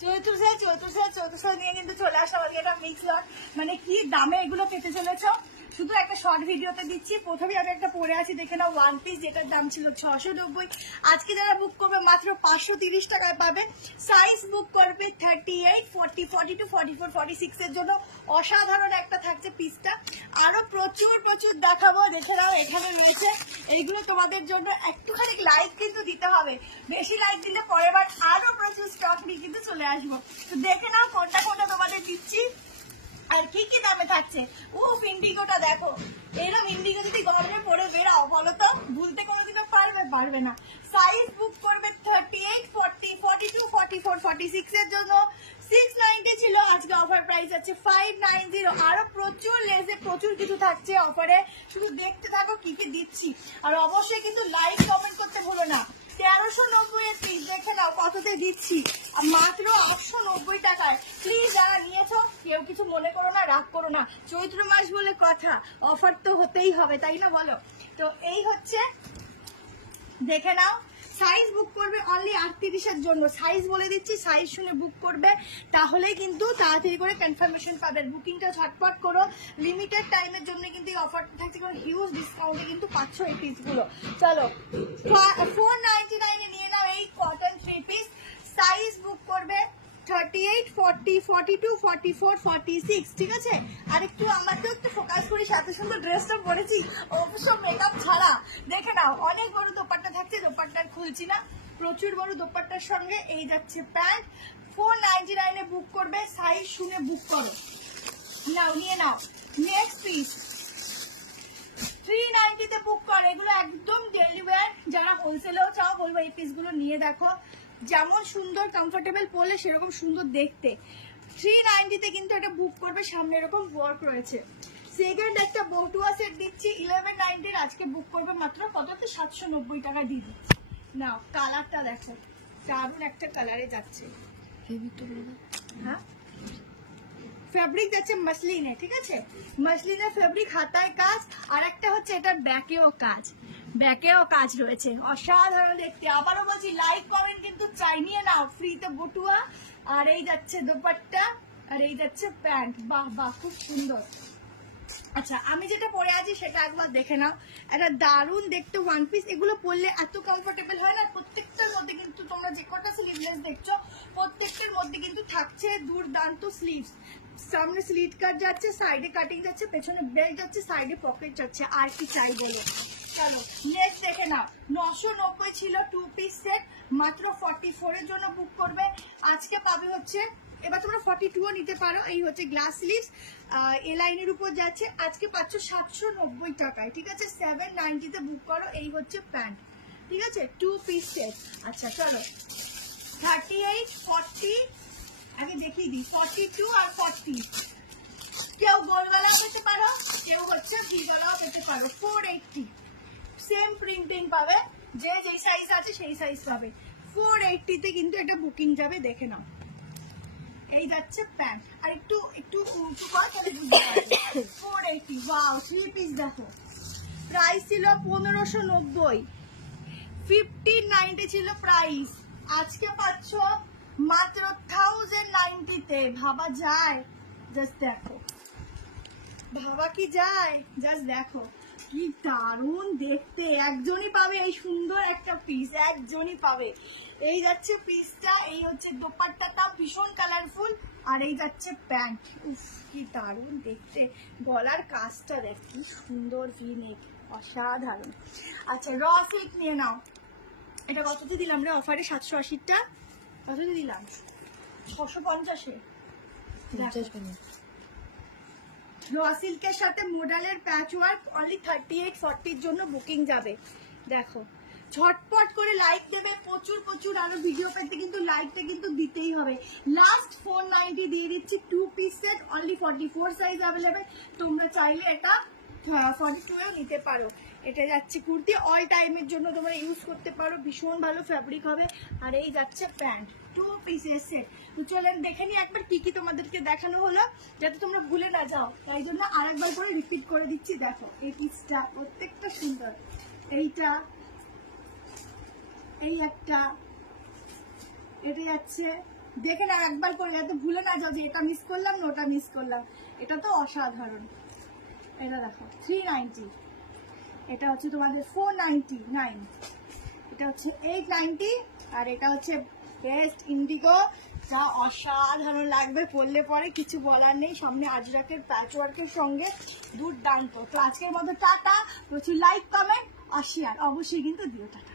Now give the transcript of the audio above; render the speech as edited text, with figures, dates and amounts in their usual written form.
চৌত্রিশশো নিয়ে কিন্তু চলে আসলাম আজকে এটা মিক্স লট। মানে কি দামে এগুলো পেতে চলেছ শুধু একটা শর্ট ভিডিওতে দিচ্ছি। প্রথমে আমি একটা পরে আছি, দেখে নাও, ওয়ান পিস, যেটার দাম ছিল 690। আজকে যারা বুক করবে মাত্র 530 টাকায় পাবে। সাইজ বুক করবে 38, 40, 42, 44, 46 এর জন্য অসাধারণ একটা থাকছে পিসটা। আরো প্রচুর প্রচুর দেখাবো, দেখে নাও এখানে রয়েছে। এইগুলো তোমাদের জন্য একটুখানি লাইক কিন্তু দিতে হবে, বেশি লাইক দিলে পরের বার আরো প্রচুর স্টক নিয়ে কিন্তু চলে আসবো। তো দেখে নাও কোনটা কোনটা তোমাদের দিচ্ছি আর কি কি দামে থাকছে। উফ, ইন্ডিগোটা দেখো, এরকম ইন্ডিগো যদি গরমে পরে বেরাও বলো তো ভুলতে কোনোদিনও পারবে না। সাইজ বুক করবে 38, 40, 42, 44, 46 এর জন্য 690 ছিল, আজকে অফার প্রাইস আছে 590। আরো প্রচুর লেসে প্রচুর কিছু থাকছে অফারে, শুধু দেখতে থাকো কি কি দিচ্ছি। আর অবশ্যই কিন্তু লাইক কমেন্ট করতে ভুলো না। 1390 এর পিস, দেখে নাও কততে দিচ্ছি, মাত্র 890 টাকায়। প্লিজ যারা নিয়েছো কেউ কিছু মনে করো না, রাগ করো না, চৈত্র মাস বলে কথা, অফার তো হতেই হবে, তাই না বলো? তো এই হচ্ছে, দেখে নাও। সাইজ বুক করবে অনলি 38 এর জন্য, সাইজ বলে দিচ্ছি, সাইজ শুনে বুক করবে, তাহলেই কিন্তু তাড়াতাড়ি করে কনফার্মেশন পাবেন। বুকিংটা ঝটপট করো, লিমিটেড টাইমের জন্য কিন্তু এই অফারটা থাকছে, কারণ হিউজ ডিসকাউন্টে কিন্তু পাচ্ছ এই পিসগুলো। চলো 499 এ নিয়ে নাও এই কটন 3 পিস। সাইজ বুক করবে 38, 40, 42, 44, 46, ঠিক আছে? আর একটু আমাকেও একটু ফোকাস করি, সাথে সুন্দর ড্রেসটা পরেছি অবশ্য মেকআপ ছাড়া। দেখে নাও অনেক বড় দোপাট্টা থাকছে, দোপাট্টা খুলছি না, প্রচুর বড় দোপাট্টার সঙ্গে এই যাচ্ছে প্যান্ট। 499 এ বুক করবে, সাইজ শুনে বুক করো। নাও নিয়ে নাও নেক্সট পিস। 390 তে বুক করো, এগুলো একদম ডেইলি ওয়্যার। যারা হোলসেলেও চাও বলবো এই পিসগুলো নিয়ে দেখো, যেমন সুন্দর কমফোর্টেবল পরলে সেরকম সুন্দর দেখতে। 390 তে কিন্তু এটা বুক করবে, সামনে এরকম ওয়ার্ক রয়েছে। সেকেন্ড একটা বটুয়া সেট দিচ্ছি 1190, আজকে বুক করবে মাত্র কততে 790 টাকা দিয়ে দিচ্ছি। নাও কালারটা দেখো, দারুণ একটা কালারে যাচ্ছে। হ্যাঁ, ফেব্রিক যাচ্ছে মাসলিনে, ঠিক আছে? মাসলিনের ফেব্রিক, হাতায় কাজ, আর একটা হচ্ছে এটার ব্যাকেও কাজ রয়েছে, অসাধারণ দেখতে। আবারও বলছি লাইক কমেন্ট কিন্তু চাই, নিয়ে নাও। ফ্রিতে বটুয়া, আর এই যাচ্ছে দোপাট্টা, আর এই যাচ্ছে প্যান্ট। বাহ বাহ, খুব সুন্দর। আচ্ছা, আমি যেটা পরে আছি সেটা একবার দেখে নাও, একটা দারুণ দেখতে ওয়ান পিস। এগুলো পরলে এত কমফোর্টেবল হয় না, প্রত্যেকটার মধ্যে কিন্তু তোমরা যে কটা স্লিভলেস দেখছো প্রত্যেকটার মধ্যে কিন্তু থাকছে দুর্দান্ত স্লিভস। সামনে স্লিট কাট যাচ্ছে, সাইডে কাটিং যাচ্ছে, পেছনে বেল্ট যাচ্ছে, সাইডে পকেট যাচ্ছে, আর কি চাই বলো। চলো নেক্সট দেখে নাও। 990 ছিল 2 পিস সেট, মাত্র 44 এর জন্য বুক করবে। আজকে পাবে হচ্ছে, এবার তোমরা 42ও নিতে পারো, এই হচ্ছে গ্লাস স্লিভস, এ লাইনের উপর যাচ্ছে, আজকে পাচ্ছ 790 টাকায়, ঠিক আছে? 790 তে বুক করো। এই হচ্ছে প্যান্ট, ঠিক আছে? 2 পিস সেট। আচ্ছা চলো 38, 40, আগে দেখিয়ে দিই, 42 আর 40। কেউ গোল গলাও পেতে পারো, কেউ হচ্ছে ভি গলাও পেতে পারো। 480, সেম প্রিন্টিং পাবে, যে যেই সাইজ আছে সেই সাইজ পাবে। 480 তে কিন্তু এটা বুকিং যাবে, দেখে নাও। এই যাচ্ছে প্যান্ট, আর একটু একটু উঁচু কর তাহলে বুঝতে পারবে। 480, ওয়াও, 3 পিস দেখো। প্রাইস ছিল 1590, 1590 ছিল প্রাইস, আজকে পাচ্ছ মাত্র 1090 তে। ভাবা যায়? জাস্ট দেখো, ভাবা কি যায়? জাস্ট দেখো কি দারুণ দেখতে। একজনই পাবে এই সুন্দর একটা পিস, একজনই পাবে। এই যাচ্ছে পিসটা, এই হচ্ছে দোপাট্টাটা ভীষণ কালারফুল, আর এই যাচ্ছে প্যান্ট। উফ, কি দারুণ দেখতে। গলার কাজটা দেখ কি সুন্দর, ভি নেক, অসাধারণ। আচ্ছা র সিল্ক নিয়ে নাও। এটা কততে দিলাম রে অফারে? 780টা কততে দিলাম? 650-এ। র সিল্কের সাথে মোডালের প্যাচ ওয়ার্ক, অনলি 38, 40 এর জন্য বুকিং যাবে। দেখো ঝটপট করে লাইক দেবে, প্রচুর প্রচুর আরো ভিডিও পেতে কিন্তু লাইকটা কিন্তু দিতেই হবে। লাস্ট 490 দিয়ে দিচ্ছি 2 piece set, only 44 size available. তোমরা চাইলে এটা 42 নিতে পারো। এটা যাচ্ছে কুর্তি, অল টাইমের জন্য তোমরা ইউজ করতে পারো, ভীষণ ভালো ফ্যাব্রিক হবে। আর এই যাচ্ছে প্যান্ট, 2 পিসের সেট। তো চলেন দেখে নি একবার কি কি তোমাদেরকে দেখানো হলো, যাতে তোমরা ভুলে না যাও, তাই জন্য আরেকবার করে রিপিট করে দিচ্ছি। দেখো এই পিসটা প্রত্যেকটা সুন্দর, এইটা, এই একটা, এটা যাচ্ছে দেখে না একবার করলে, এত ভুলে না যাও যে এটা মিস করলাম না ওটা মিস করলাম। এটা তো অসাধারণ। এটা দেখো 390, এটা হচ্ছে তোমাদের 499, এটা হচ্ছে 890, আর এটা হচ্ছে বেস্ট ইন্ডিগো, যা অসাধারণ লাগবে পরলে পরে, কিছু বলার নেই। সামনে আজরাকের প্যাচওয়ার্কের সঙ্গে দুর্দান্ত। তো আজকের মতো টাটা, প্রচুর লাইক কমেন্ট আর শেয়ার অবশ্যই কিন্তু দিও। টাটা।